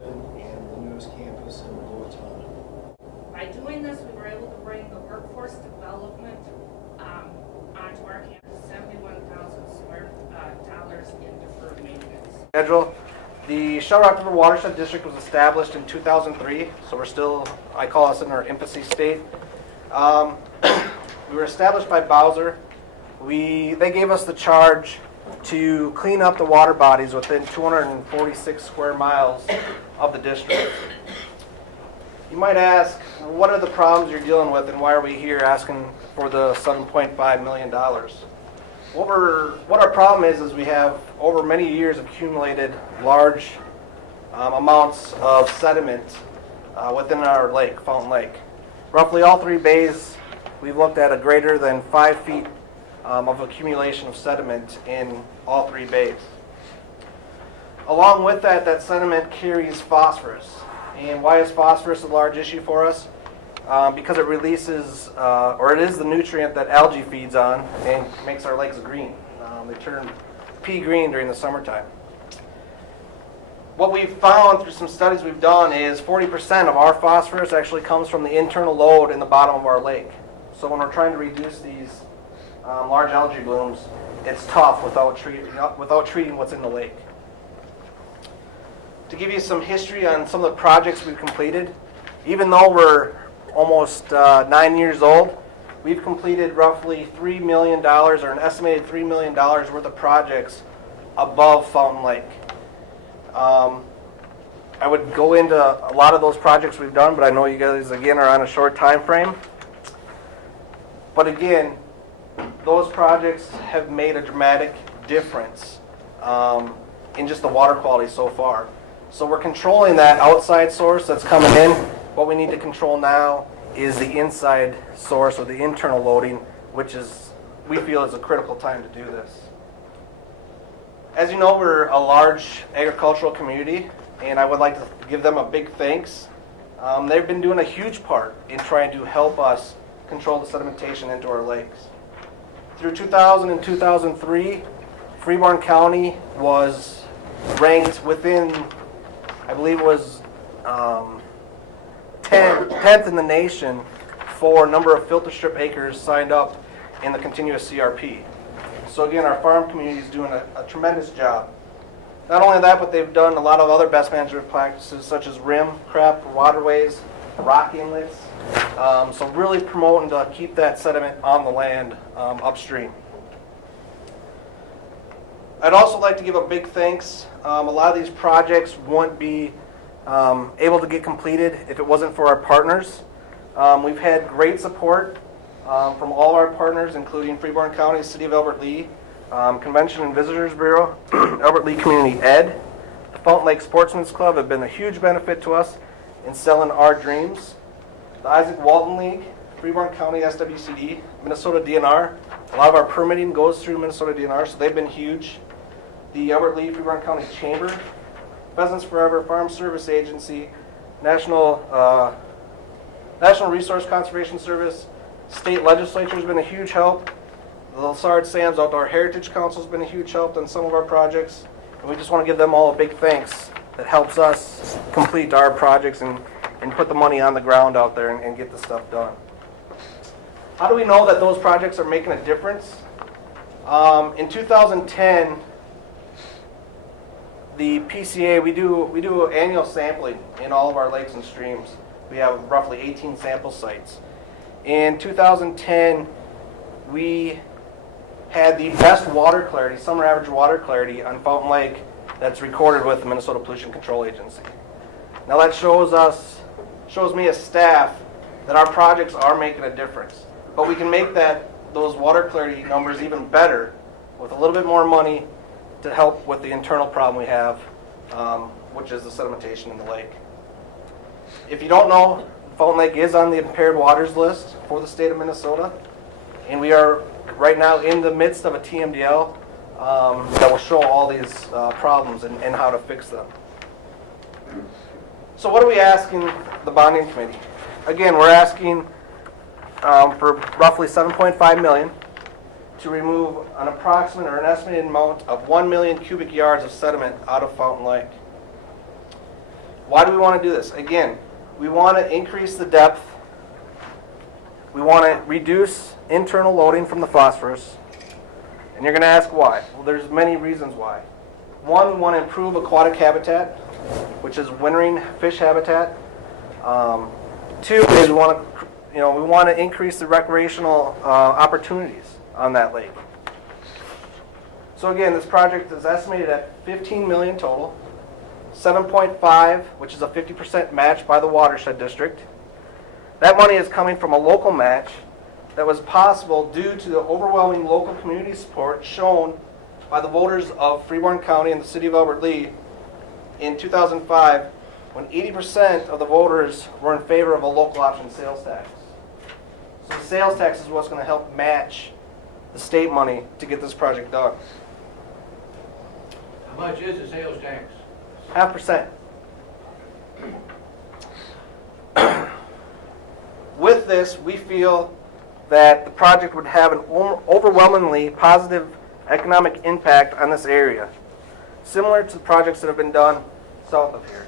and the newest campus in Owatonna. By doing this, we were able to bring the workforce development onto our campus, $71,000 in deferred maintenance. Schedule. The Shell Rock River Watershed District was established in 2003, so we're still, I call us in our infancy state. We were established by Bowser. They gave us the charge to clean up the water bodies within 246 square miles of the district. You might ask, what are the problems you're dealing with and why are we here asking for the $7.5 million? What our problem is we have over many years accumulated large amounts of sediment within our lake, Fountain Lake. Roughly all three bays, we've looked at a greater than 5 feet of accumulation of sediment in all three bays. Along with that sediment carries phosphorus. And why is phosphorus a large issue for us? Because it releases, or it is the nutrient that algae feeds on and makes our lakes green. They turn pea green during the summertime. What we've found through some studies we've done is 40% of our phosphorus actually comes from the internal load in the bottom of our lake. So when we're trying to reduce these large algae blooms, it's tough without treating what's in the lake. To give you some history on some of the projects we've completed, even though we're almost 9 years old, we've completed roughly $3 million, or an estimated $3 million worth of projects above Fountain Lake. I would go into a lot of those projects we've done, but I know you guys, again, are on a short time frame. But again, those projects have made a dramatic difference in just the water quality so far. So we're controlling that outside source that's coming in. What we need to control now is the inside source, or the internal loading, which we feel is a critical time to do this. As you know, we're a large agricultural community, and I would like to give them a big thanks. They've been doing a huge part in trying to help us control the sedimentation into our lakes. Through 2000 and 2003, Freeborn County was ranked within, I believe it was 10th in the nation for number of filter strip acres signed up in the continuous CRP. So again, our farm community is doing a tremendous job. Not only that, but they've done a lot of other best management practices such as rim crap for waterways, rock inlets. So really promoting to keep that sediment on the land upstream. I'd also like to give a big thanks. A lot of these projects wouldn't be able to get completed if it wasn't for our partners. We've had great support from all our partners, including Freeborn County, City of Albert Lea, Convention and Visitors Bureau, Albert Lea Community Ed. The Fountain Lake Sportsman's Club have been a huge benefit to us in selling our dreams. The Isaac Walton League, Freeborn County SWCD, Minnesota DNR. A lot of our permitting goes through Minnesota DNR, so they've been huge. The Albert Lea Freeborn County Chamber, Pheasants Forever, Farm Service Agency, National Resource Conservation Service, State Legislature has been a huge help. The Lessard Sands Outdoor Heritage Council has been a huge help on some of our projects. And we just want to give them all a big thanks. That helps us complete our projects and put the money on the ground out there and get the stuff done. How do we know that those projects are making a difference? In 2010, the PCA, we do annual sampling in all of our lakes and streams. We have roughly 18 sample sites. In 2010, we had the best water clarity, summer average water clarity on Fountain Lake that's recorded with the Minnesota Pollution Control Agency. Now that shows me as staff that our projects are making a difference. But we can make those water clarity numbers even better with a little bit more money to help with the internal problem we have, which is the sedimentation in the lake. If you don't know, Fountain Lake is on the impaired waters list for the state of Minnesota, and we are right now in the midst of a TMDL that will show all these problems and how to fix them. So what are we asking the bonding committee? Again, we're asking for roughly $7.5 million to remove an approximate or an estimated amount of 1 million cubic yards of sediment out of Fountain Lake. Why do we want to do this? Again, we want to increase the depth. We want to reduce internal loading from the phosphorus. And you're going to ask why. Well, there's many reasons why. One, we want to improve aquatic habitat, which is wintering fish habitat. Two is we want to increase the recreational opportunities on that lake. So again, this project is estimated at $15 million total, 7.5, which is a 50% match by the watershed district. That money is coming from a local match that was possible due to the overwhelming local community support shown by the voters of Freeborn County and the city of Albert Lea in 2005, when 80% of the voters were in favor of a local option sales tax. So the sales tax is what's going to help match the state money to get this project done. How much is the sales tax? 0.5%. With this, we feel that the project would have an overwhelmingly positive economic impact on this area, similar to the projects that have been done south of here.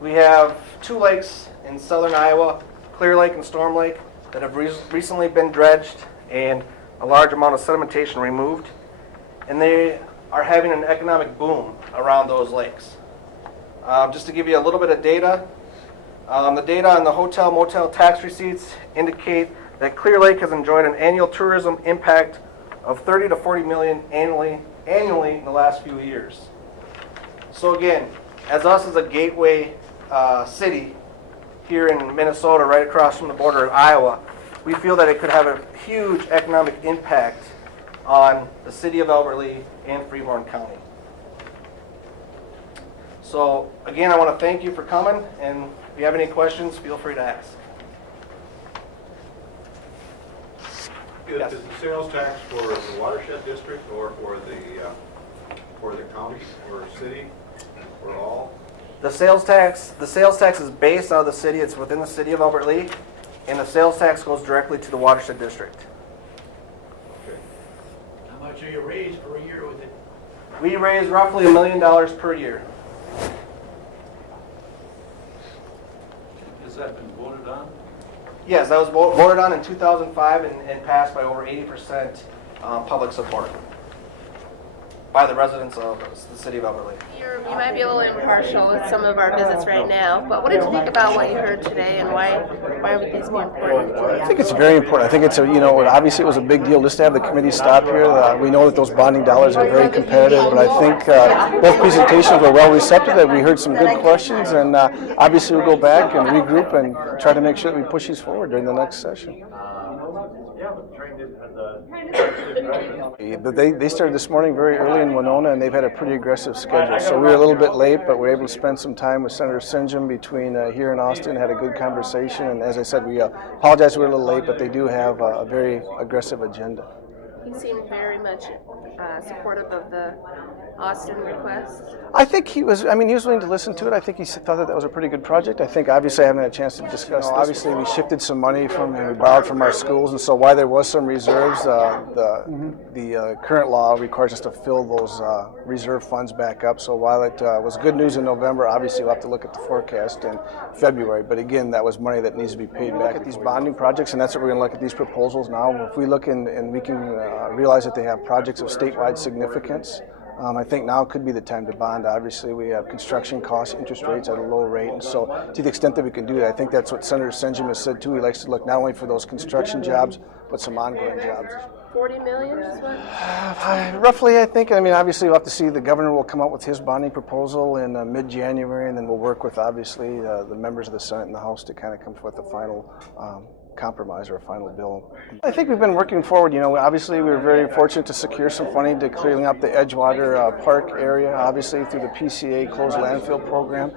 We have two lakes in southern Iowa, Clear Lake and Storm Lake, that have recently been dredged and a large amount of sedimentation removed, and they are having an economic boom around those lakes. Just to give you a little bit of data, the data on the hotel motel tax receipts indicate that Clear Lake has enjoyed an annual tourism impact of 30 to 40 million annually in the last few years. So again, as us as a gateway city here in Minnesota, right across from the border of Iowa, we feel that it could have a huge economic impact on the city of Albert Lea and Freeborn County. So again, I want to thank you for coming, and if you have any questions, feel free to ask. Is the sales tax for the watershed district or for the county or city or all? The sales tax is based out of the city. It's within the city of Albert Lea, and the sales tax goes directly to the watershed district. Okay. How much do you raise per year with it? We raise roughly $1 million per year. Has that been voted on? Yes, that was voted on in 2005 and passed by over 80% public support by the residents of the city of Albert Lea. You might be a little impartial with some of our visits right now, but what did you think about what you heard today, and why would these be important? I think it's very important. I think it's obviously it was a big deal just to have the committee stop here. We know that those bonding dollars are very competitive, but I think both presentations were well receptive. That we heard some good questions, and obviously we'll go back and regroup and try to make sure that we push these forward during the next session. They started this morning very early in Winona, and they've had a pretty aggressive schedule. So we were a little bit late, but we were able to spend some time with Senator Sinjum between here and Austin, had a good conversation. And as I said, we apologize we were a little late, but they do have a very aggressive agenda. He seemed very much supportive of the Austin request. I think he was willing to listen to it. I think he thought that was a pretty good project. I think obviously I haven't had a chance to discuss this. Obviously we shifted some money and we borrowed from our schools, and so while there was some reserves, the current law requires us to fill those reserve funds back up. So while it was good news in November, obviously we'll have to look at the forecast in February. But again, that was money that needs to be paid back at these bonding projects, and that's what we're going to look at these proposals now. If we look and we can realize that they have projects of statewide significance, I think now could be the time to bond. Obviously, we have construction costs, interest rates at a low rate, and so to the extent that we can do that, I think that's what Senator Sinjum has said too. He likes to look not only for those construction jobs, but some ongoing jobs. 40 million is what? Roughly, I think. Obviously, we'll have to see. The governor will come out with his bonding proposal in mid-January, and then we'll work with, obviously, the members of the Senate and the House to kind of come up with a final compromise or a final bill. I think we've been working forward. Obviously we were very fortunate to secure some funding to clearing up the Edgewater Park area, obviously through the PCA closed landfill program.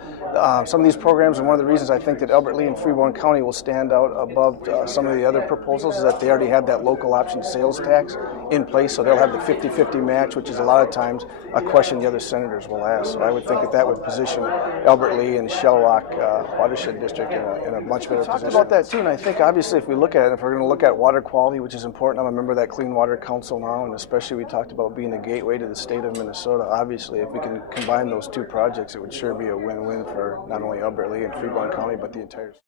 Some of these programs, and one of the reasons I think that Albert Lea and Freeborn County will stand out above some of the other proposals, is that they already have that local option sales tax in place, so they'll have the 50-50 match, which is a lot of times a question the other senators will ask. So I would think that would position Albert Lea and Shell Rock Watershed District in a much better position. About that too, and I think obviously obviously, if we look at it, if we're going to look at water quality, which is important, I'm a member of that Clean Water Council now, and especially we talked about being the gateway to the state of Minnesota. Obviously, if we can combine those two projects, it would sure be a win-win for not only Alberta Lake and Freeborn County, but the entire state.